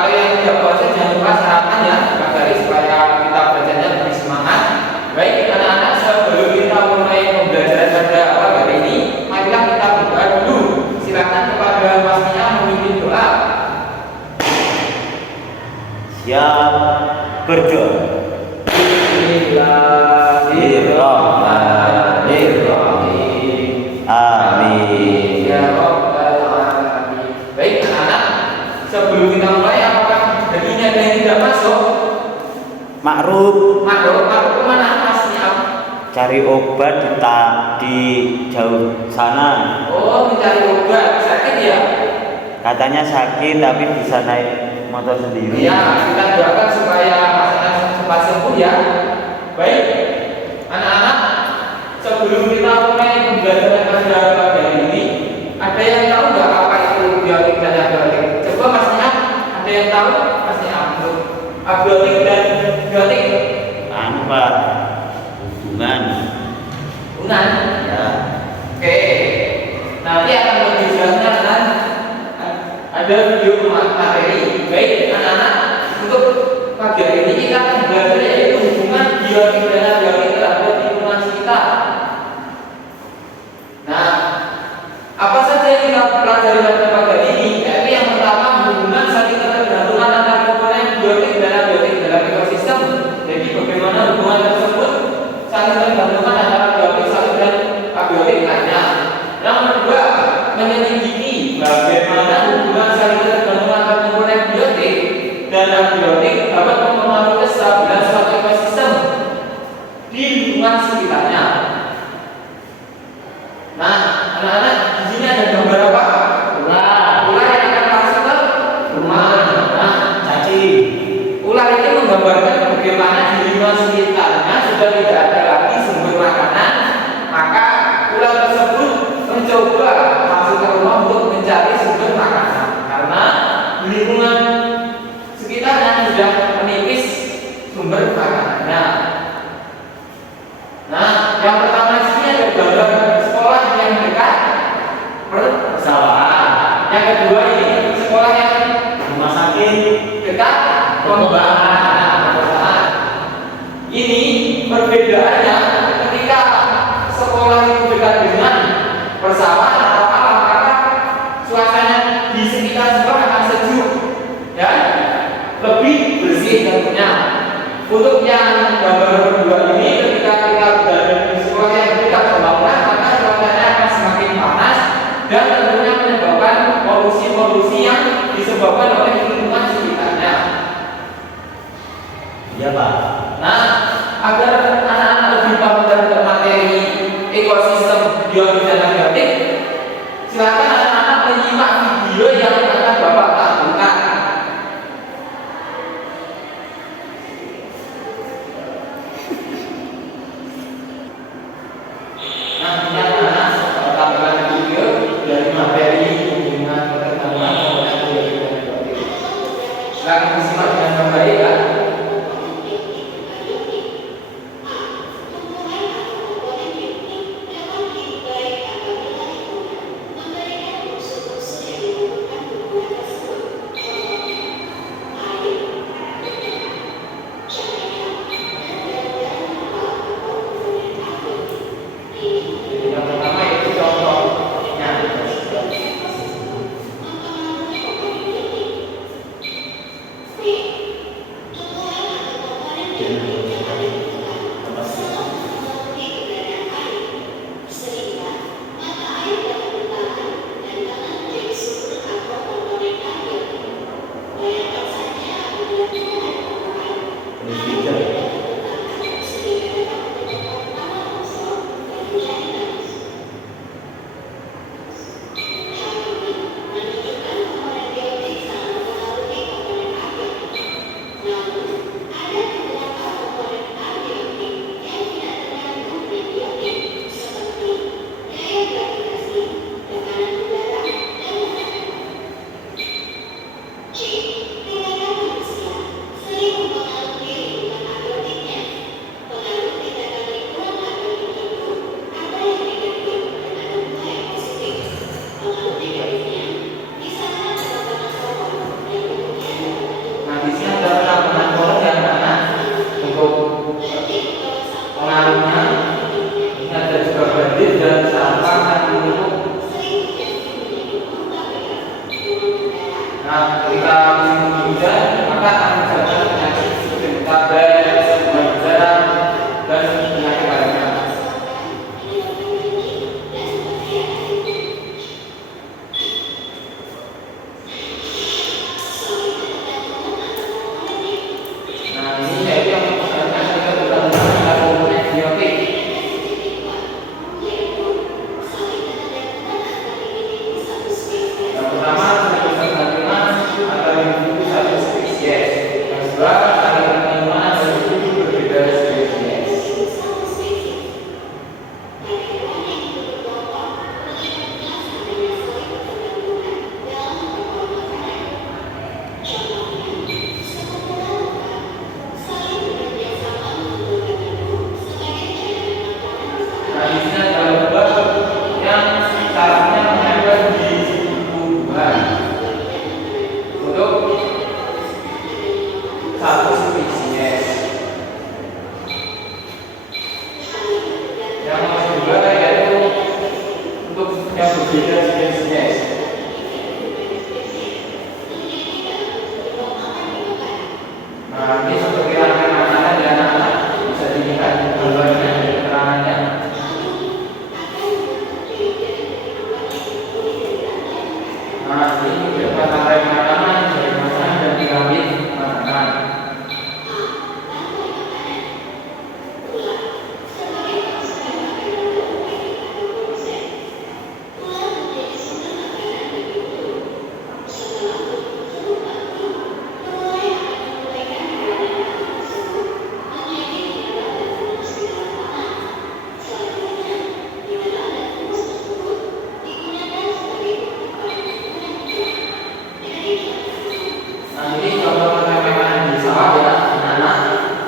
kalau yang tidak puasa jangan lupa sarapan ya, pagi supaya kita belajarnya lebih semangat. Baik anak-anak, sebelum kita mulai pembelajaran pada pagi hari ini, marilah kita berdoa dulu. Silakan kepada pastinya memimpin doa. Siap, berdoa. Bismillahirrahmanirrahim. Amin. Ya Rabbal Alamin. Baik anak-anak, sebelum kita mulai, apakah hari ini ada yang tidak masuk? Ma'ruf Kemana masnya? cari obat di jauh sana. Oh, mencari obat. Sakit ya? Katanya sakit tapi bisa naik motor sendiri. Iya, kita doakan supaya masnya cepat sembuh ya. Baik, anak-anak, sebelum kita mulai pembelajaran pada pagi hari ini, ada yang tahu nggak apa itu abiotik dan abiotik? Coba masnya, ada yang tahu? Masnya abiotik dan biotik? Apa? Hubungan. Ya. Oke. Nanti akan lebih jelasnya dengan ada video materi. Baik, anak-anak, untuk pagi hari ini kita akan belajar yaitu hubungan biotik dan abiotik terhadap lingkungan sekitar. Nah, apa saja yang kita pelajari pada pagi hari ini? Yaitu yang pertama, hubungan saling ketergantungan antara komponen biotik dan abiotik dalam ekosistem. Jadi bagaimana hubungan tersebut saling tergantungan antara biotik satu dan abiotik lainnya. Yang kedua, menyelidiki bagaimana hubungan saling tergantungan antara komponen biotik dan abiotik dapat mempengaruhi kestabilan suatu ekosistem di lingkungan sekitarnya. Nah, anak-anak, di sini ada gambar apa? Ular yang akan masuk ke rumah. Nah, ular ini menggambarkan bagaimana di lingkungan sekitarnya sudah tidak ada lagi sumber makanan, maka ular tersebut mencoba masuk ke rumah untuk mencari sumber makanan karena di lingkungan sekitarnya sudah menipis sumber makanannya. Nah, yang pertama di sini ada gambar sekolah yang dekat persawahan. Yang kedua ini sekolah yang Rumah sakit. dekat pembangunan. Ini perbedaannya ketika sekolah itu dekat dengan persawahan atau alam, maka suasana di sekitar sekolah akan sejuk, ya, lebih bersih tentunya. Untuk yang gambar kedua ini, ketika kita berada di sekolah yang dekat pembangunan, maka suasana akan semakin panas dan tentunya menyebabkan polusi-polusi yang disebabkan oleh lingkungan sekitarnya. Iya, Pak. Nah, agar anak-anak lebih paham terhadap materi ekosistem biotik dan abiotik, silakan anak-anak menyimak video yang akan Bapak tampilkan. Nah, ini anak-anak tampilan video dari materi hubungan ketergantungan komponen biotik dan abiotik. Silakan disimak dengan baik ya. Yang pertama itu contohnya. ini seperti rangkaian dan anak-anak bisa dilihat gambarnya, keterangannya. Nah, ini beberapa rangkaian makanan dari makanan dan piramid makanan. Nah, ini contoh makanan di sawah ya, anak-anak.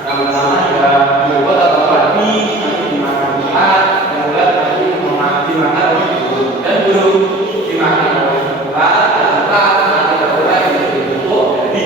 Yang pertama ada bobot atau babi, nanti dimakan ulat, dan ulat nanti dimakan oleh burung, dan burung dimakan oleh ulat, dan ulat nanti berulat yang dibentuk dari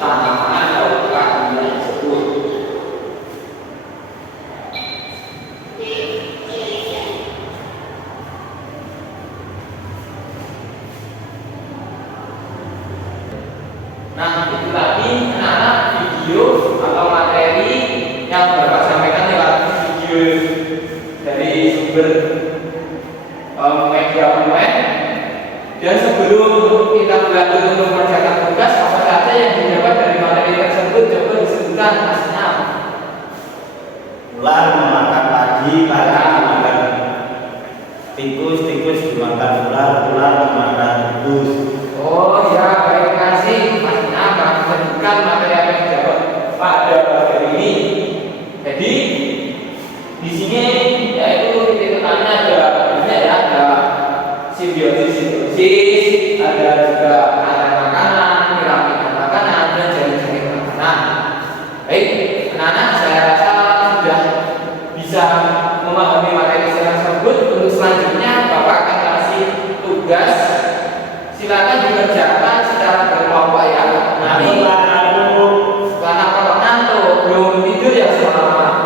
tanaman atau tanaman tersebut. Nah, itu tadi anak-anak video atau materi yang Bapak sampaikan lewat video dari sumber media online. Dan sebelum kita belajar untuk mengerjakan tugas, apa saja yang didapat dari materi tersebut coba disebutkan hasilnya. Ular memakan pagi dimakan tikus, tikus dimakan ular, ular dimakan tikus. Oh ya, baik, terima kasih. Maksudnya kami menyebutkan materi apa yang didapat pada materi ini. Jadi di sini yaitu titik tekannya ada simbiosis, ada juga rantai makanan, piramid makanan, dan jaring-jaring makanan. Baik, anak-anak, saya rasa sudah bisa memahami materi tersebut. Untuk selanjutnya Bapak akan kasih tugas. Silakan dikerjakan secara berkelompok ya. Nanti karena kalau ngantuk belum tidur ya semalam.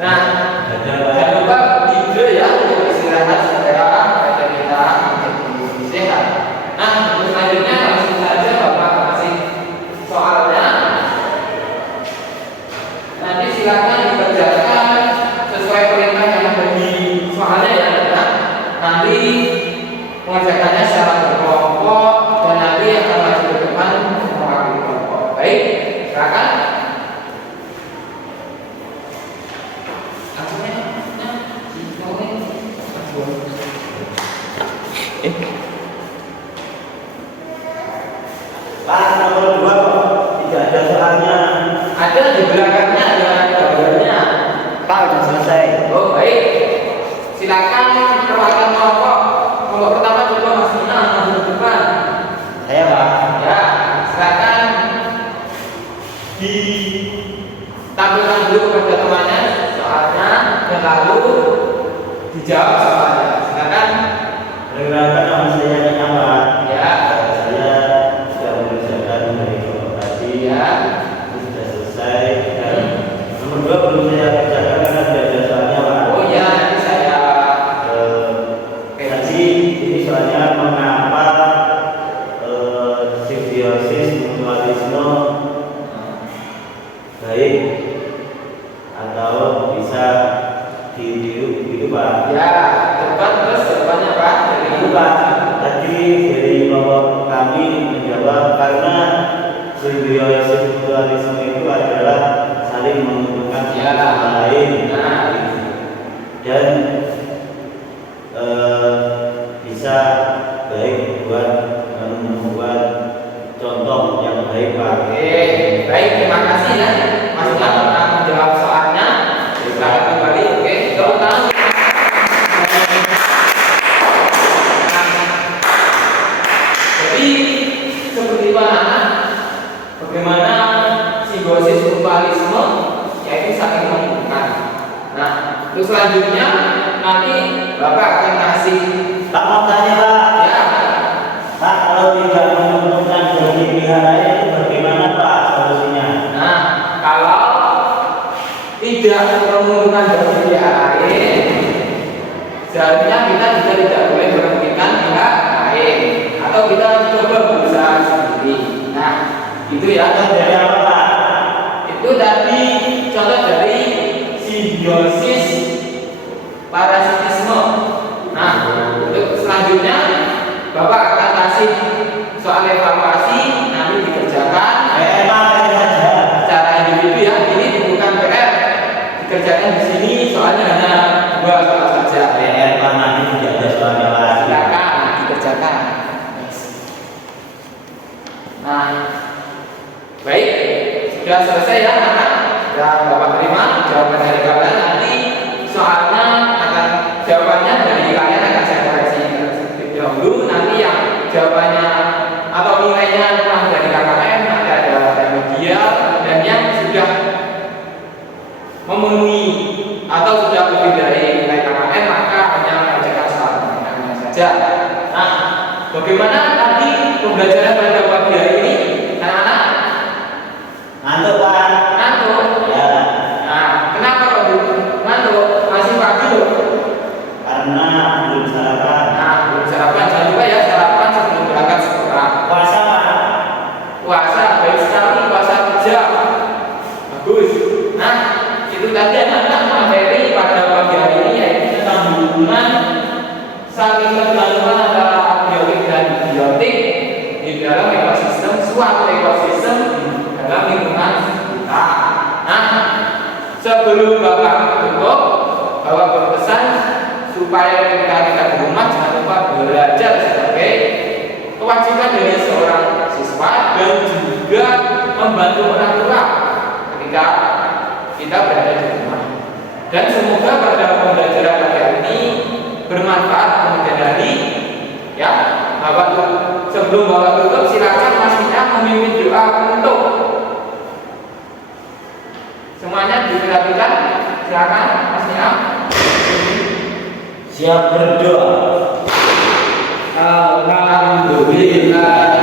Nah, jangan lupa tidur ya untuk istirahat supaya badan kita menjadi sehat. Nah, untuk selanjutnya langsung saja Bapak kasih soalnya. Nanti silakan dikerjakan sesuai perintah yang ada di soalnya ya. Nanti mengerjakannya secara berkelompok dan nanti akan maju ke depan mewakili kelompok. Baik, silakan. Pak, nomor 2 kok tidak ada soalnya. Ada di belakangnya ada gambarnya. Pak, udah selesai. Oh baik, silakan perwakilan kelompok. Kelompok pertama coba Mas Nina maju ke depan. Saya Pak. Ya, silakan ditampilkan dulu kepada temannya soalnya dan lalu dijawab soalnya. Silakan. Perkenalkan nama saya Nina Pak. Ya. Saya sudah mengerjakan dari kelompok tadi. Ya. Itu sudah selesai. Dan nomor 2 belum saya kerjakan karena tidak ada soalnya Pak. Oh ya, nanti saya Tadi ini soalnya mengapa simbiosis mutualisme baik atau bisa ditiru begitu Pak. ya cepat terus jawabannya Pak. Itu Pak, tadi dari kelompok kami menjawab karena simbiosis mutualisme itu adalah saling menguntungkan satu sama lain. Nah, Dan bisa baik buat membuat contoh yang baik Pak. oke, baik, terima kasih ya. Mas Nina pernah menjawab soalnya. Silakan kembali. Oke, tepuk tangan. Jadi seperti mana? Bagaimana simbiosis mutualisme yaitu saling menguntungkan. Nah, untuk selanjutnya nanti Bapak akan kasih Pak mau tanya Pak. ya. Pak, kalau tidak menguntungkan bagi pihak lain itu bagaimana Pak solusinya? Nah, kalau tidak menguntungkan bagi pihak lain, seharusnya kita juga tidak boleh merugikan pihak lain atau kita coba berusaha sendiri. Nah, itu Itu ya. Dari apa Pak? Itu tadi contoh dari simbiosis parasitisme. Nah, untuk selanjutnya Bapak akan kasih soal evaluasi nanti dikerjakan saja. secara individu ya. Ini bukan PR dikerjakan di sini soalnya hanya 2 soal saja. PR Pak nanti tidak ada soalnya lagi. Silakan dikerjakan. Nah, baik, sudah selesai ya anak. Dan Bapak terima jawaban dari kalian. Nanti soalnya akan jawabannya dari kalian akan saya koreksi terlebih dahulu. Nanti yang jawabannya atau nilainya kurang dari KKM nanti ada remedial, dan yang sudah memenuhi atau sudah lebih dari nilai KKM maka hanya mengerjakan soal mengenai saja. Nah, bagaimana tadi pembelajaran pada pagi hari ini, anak-anak? Ngantuk Pak. Ngantuk? Ya. Nah, kenapa kok ngantuk? Masih pagi loh. Karena belum sarapan. Nah, belum sarapan. Jangan lupa ya sarapan sebelum berangkat sekolah. Puasa Pak. Puasa baik sekali, puasa kerja. Bagus. Nah, itu tadi anak-anak materi pada pagi hari ini yaitu tentang hubungan saling bergantungan antara abiotik dan biotik di dalam ekosistem, suatu ekosistem dalam lingkungan kita. Nah, sebelum Bapak tutup, Bapak berpesan supaya ketika kita di rumah jangan lupa belajar sebagai kewajiban dari seorang siswa dan juga membantu orang tua ketika kita berada di rumah. Dan semoga pada pembelajaran pagi hari ini bermanfaat kemudian hari ya. Bapak sebelum Bapak tutup silakan Mas Ina memimpin doa untuk semuanya diperhatikan. Silakan Mas Ina. Siap berdoa. Alhamdulillah.